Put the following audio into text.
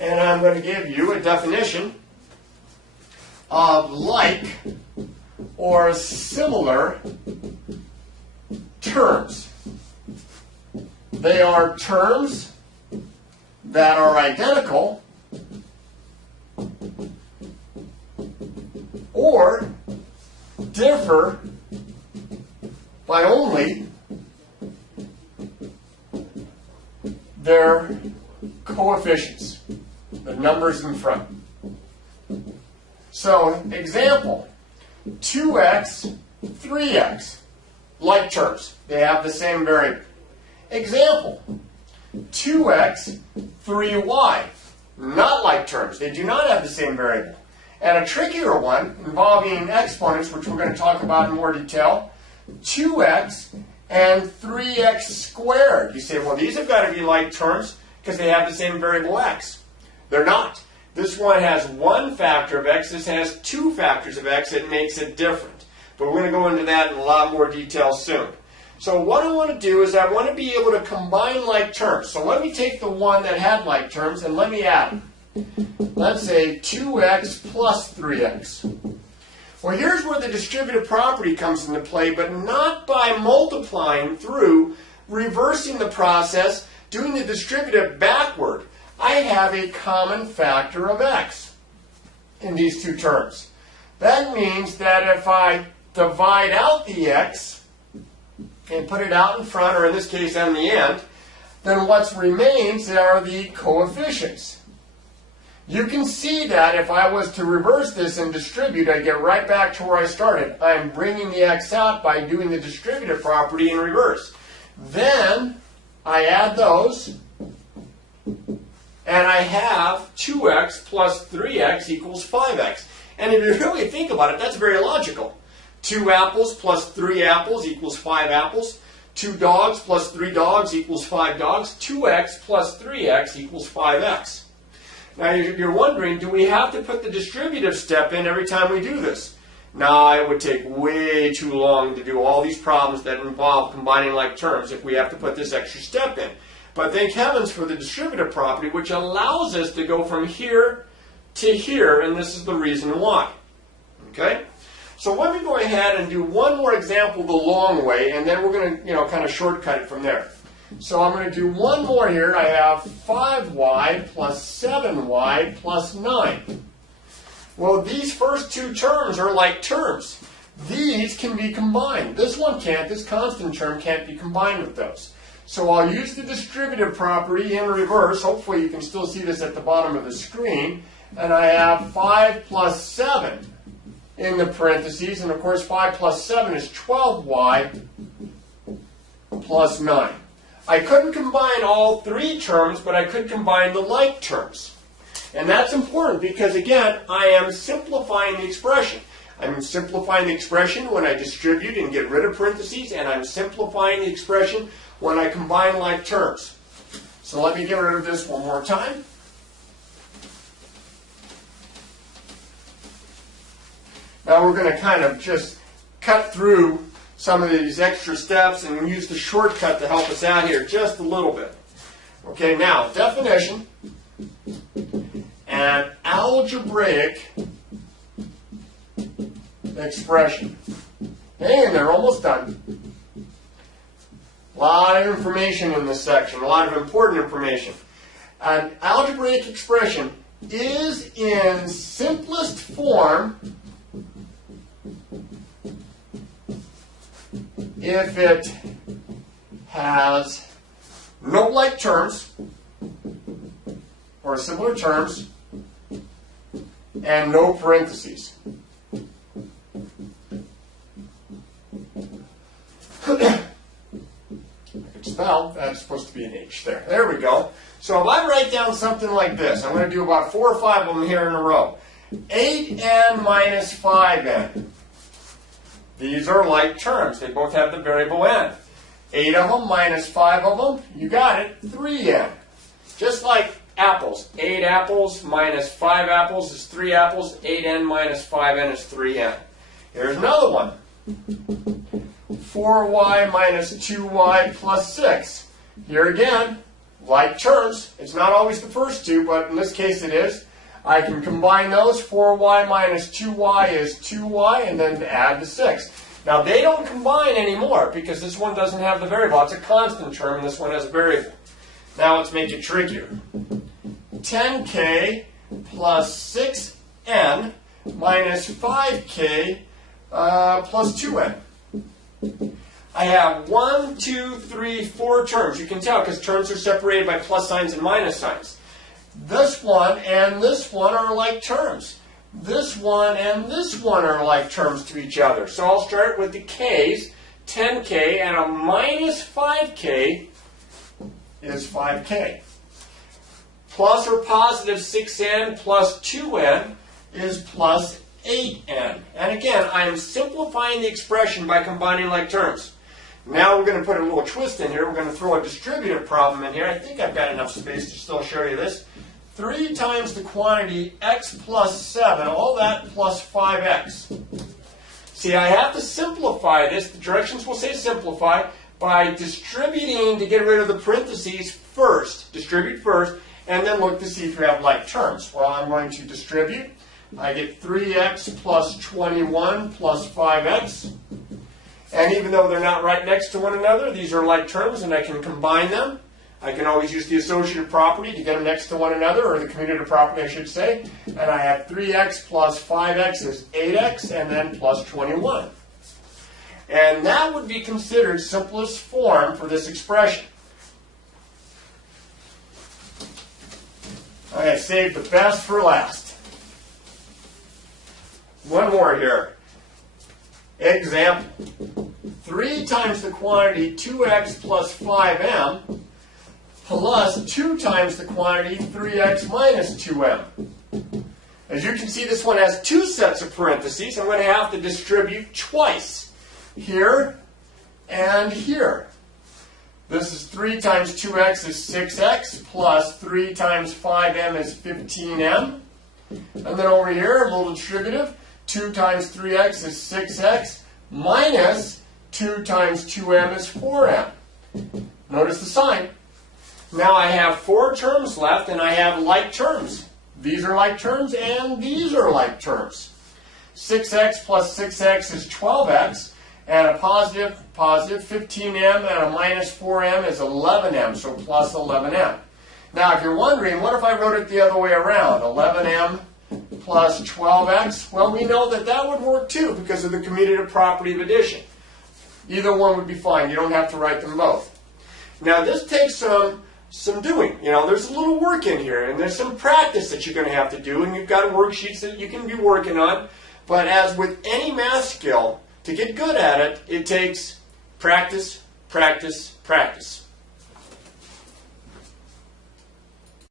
And I'm going to give you a definition of like or similar terms. They are terms that are identical or differ by only their coefficients, the numbers in front. So, example, 2x, 3x, like terms. They have the same variable. Example, 2x, 3y, not like terms. They do not have the same variable. And a trickier one involving exponents, which we're going to talk about in more detail, 2x and 3x squared. You say, well, these have got to be like terms because they have the same variable x. They're not. This one has one factor of x. This has two factors of x. It makes it different. But we're going to go into that in a lot more detail soon. So what I want to do is I want to be able to combine like terms. So let me take the one that had like terms and let me add them. Let's say 2x plus 3x. Well, here's where the distributive property comes into play, but not by multiplying through, reversing the process, doing the distributive backward. I have a common factor of x in these two terms. That means that if I divide out the x and put it out in front, or in this case on the end, then what remains are the coefficients. You can see that if I was to reverse this and distribute, I get right back to where I started. I'm bringing the x out by doing the distributive property in reverse. Then I add those, and I have 2x plus 3x equals 5x. And if you really think about it, that's very logical. 2 apples plus 3 apples equals 5 apples. 2 dogs plus 3 dogs equals 5 dogs. 2x plus 3x equals 5x. Now you're wondering, do we have to put the distributive step in every time we do this? No, it would take way too long to do all these problems that involve combining like terms if we have to put this extra step in. But thank heavens for the distributive property, which allows us to go from here to here, and this is the reason why. Okay? So let me go ahead and do one more example the long way, and then we're going to, kind of shortcut it from there. So I'm going to do one more here. I have 5y plus 7y plus 9. Well, these first two terms are like terms. These can be combined. This one can't. This constant term can't be combined with those. So I'll use the distributive property in reverse. Hopefully you can still see this at the bottom of the screen. And I have 5 plus 7 in the parentheses. And of course 5 plus 7 is 12y plus 9. I couldn't combine all three terms, but I could combine the like terms. And that's important because, again, I am simplifying the expression. I'm simplifying the expression when I distribute and get rid of parentheses, and I'm simplifying the expression when I combine like terms. So let me get rid of this one more time. Now we're going to kind of just cut through some of these extra steps and use the shortcut to help us out here just a little bit. Okay, now, definition. An algebraic expression. Hang in there, almost done. A lot of information in this section, a lot of important information. An algebraic expression is in simplest form if it has no like terms or similar terms and no parentheses. I could spell, that's supposed to be an H there. There we go. So if I write down something like this, I'm going to do about 4 or 5 of them here in a row. 8n minus 5n. These are like terms. They both have the variable n. 8 of them minus 5 of them, you got it, 3n. Just like apples. 8 apples minus 5 apples is 3 apples. 8n minus 5n is 3n. Here's another one. 4y minus 2y plus 6. Here again, like terms. It's not always the first two, but in this case it is. I can combine those. 4y minus 2y is 2y, and then add the 6. Now they don't combine anymore because this one doesn't have the variable. It's a constant term, and this one has a variable. Now let's make it trickier. 10k plus 6n minus 5k plus 2n. I have 1, 2, 3, 4 terms. You can tell because terms are separated by plus signs and minus signs. This one and this one are like terms. This one and this one are like terms to each other. So I'll start with the k's. 10k and a minus 5k is 5k. Plus or positive 6n plus 2n is plus 8n. And again, I'm simplifying the expression by combining like terms. Now we're going to put a little twist in here. We're going to throw a distributive problem in here. I think I've got enough space to still show you this. 3 times the quantity x plus 7, all that plus 5x. See, I have to simplify this. The directions will say simplify by distributing to get rid of the parentheses first. Distribute first, and then look to see if you have like terms. Well, I'm going to distribute. I get 3x plus 21 plus 5x. And even though they're not right next to one another, these are like terms, and I can combine them. I can always use the associative property to get them next to one another, or the commutative property, I should say. And I have 3x plus 5x is 8x, and then plus 21. And that would be considered simplest form for this expression. Okay, save the best for last. One more here. Example. 3 times the quantity 2x plus 5m plus 2 times the quantity 3x minus 2m. As you can see, this one has 2 sets of parentheses. I'm going to have to distribute twice. Here and here. This is 3 times 2x is 6x plus 3 times 5m is 15m. And then over here, a little distributive. 2 times 3x is 6x minus 2 times 2m is 4m. Notice the sign. Now I have 4 terms left, and I have like terms. These are like terms, and these are like terms. 6x plus 6x is 12x, and a positive 15m, and a minus 4m is 11m, so plus 11m. Now if you're wondering, what if I wrote it the other way around? 11m plus 12x? Well, we know that that would work too because of the commutative property of addition. Either one would be fine. You don't have to write them both. Now this takes some doing. You know, there's a little work in here, and there's some practice that you're going to have to do, and you've got worksheets that you can be working on. But as with any math skill, to get good at it, it takes practice, practice, practice.